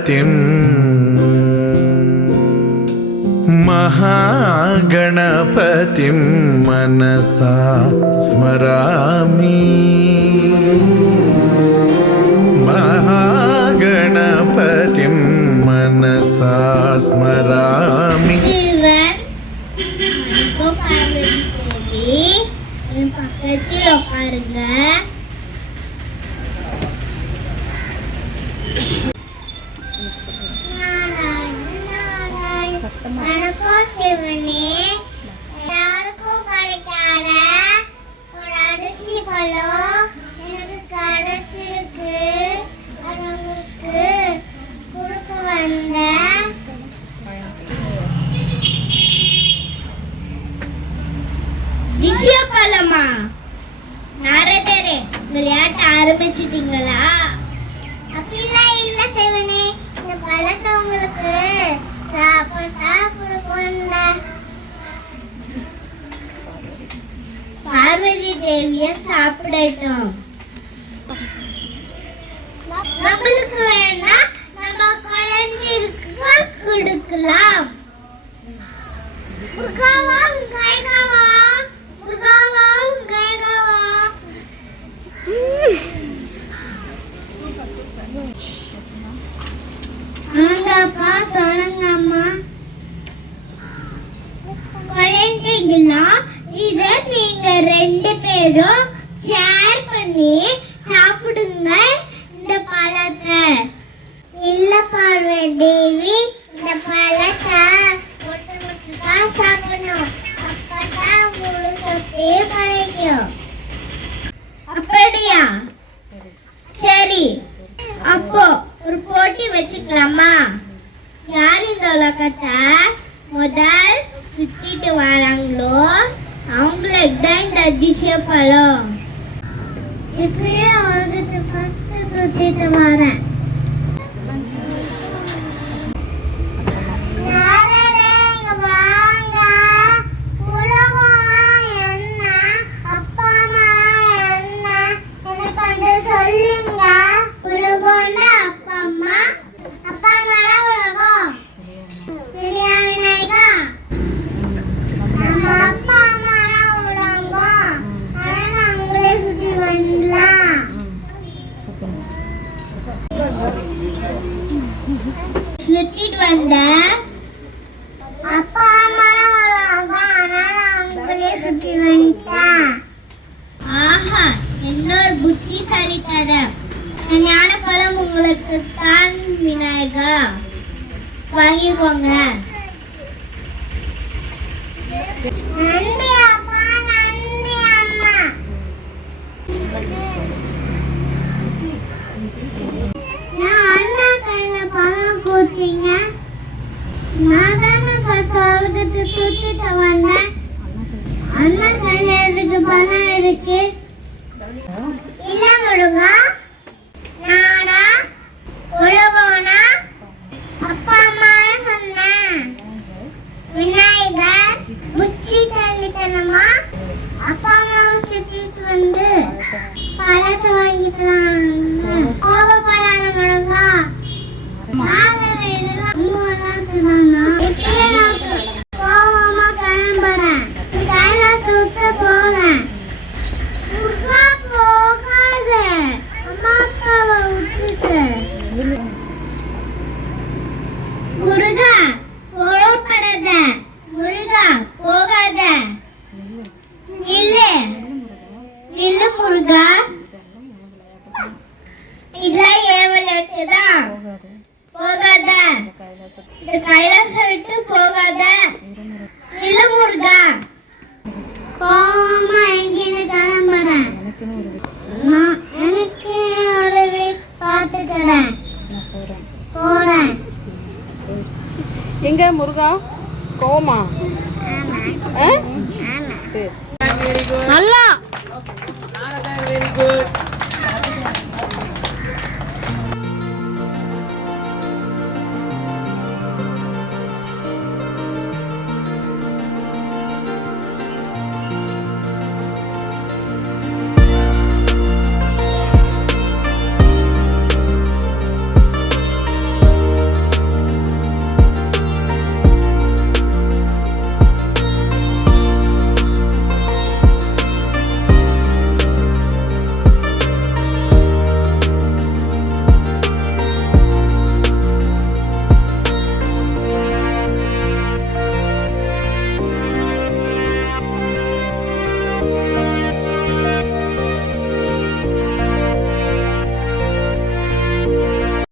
गणपतिं महागणपतिं मनसा स्मरामि महागणपतिं मनसा स्मरामि பக்கத்தில் உட்காருங்க. வணக்கம் சிவனே, எல்லாருக்கும் கிடைக்காத ஒரு அரிசி பழம் எனக்கு கிடைச்சிருக்கு. உங்களுக்கு கொடுக்க வந்த பழமா? நாரதரே, விளையாட்ட ஆரம்பிச்சிட்டீங்களா? அப்படிலாம் இல்ல சிவனே, இந்த பழத்தை உங்களுக்கு பார்வதி தேவிய சாப்பிடட்டும். நம்மளுக்கு வேணா நம்ம குழந்தைக்கு கொடுக்கலாம். முருகாவா கைகாவா, முருகாவா கைகாவா. ஆங்கப்பா சொல்லுங்க அம்மா. குழந்தைங்களா, இத நீங்க 2 பேரும் ஷேர் பண்ணி சாப்பிடுங்க இந்த பழத்தை. இல்ல பார்வதி தேவி, இந்த பழத்தை ஒட்டுமொத்தமா சாப்பிடணும். அப்பதான் முழு சொத்தே கிடைக்கும். அப்படியா? சரி, அப்போ ஒரு போட்டி வச்சுக்கலாமா? யார் இந்த உலகத்தை முதல் சுத்திட்டு வராங்களோ அவங்களுக்கு தான் இந்த அதிசய பழம். இப்பயே உலகத்தை ஃபர்ஸ்ட் சுத்திட்டு வரேன். சுத்திட்டு வந்த அப்பா சுத்தி வந்துட்டா. ஆஹா, இன்னொரு புத்திசாலித்தனம். ஞான பழம் உங்களுக்கு தான் விநாயகா, வாங்கிக்கோங்க. நன்றி அப்பா, நன்றி அம்மா. அண்ணா கையில பழம் கொடுத்தீங்க, நான் தானே உலகத்தை சுத்திட்டு வந்தேன். அண்ணா கையில எதுக்கு பழம் இருக்கு? இல்ல முருகா, நானா உலகம்னா அப்பா அம்மா சொன்னேன். விநாயகர் புச்சி தள்ளித்தனமா அப்பா அம்மாவை சுத்திட்டு வந்து பழத்தை வாங்கிக்கிறாங்க. கோபப்படாத முருகா, இதெல்லாம் கோபமா கிளம்புறேன். கைலாச சுத்த போறேன். போகாத, அம்மா அப்பாவை விட்டுட்டு. முருகா கோபப்படாத, முருகா போகாத. இல்ல இல்ல முருகா, இதெல்லாம் ஏன் விளையாட்டுதான். போகாத, இந்த கைலாசம் விட்டு போகாத. இல்ல முருகா, கோவமா எங்கேன்னு கிளம்புறேன். எனக்கு ஒரு வீட்டு பார்த்து தரேன். போறேன். எங்க முருகா கோவமா?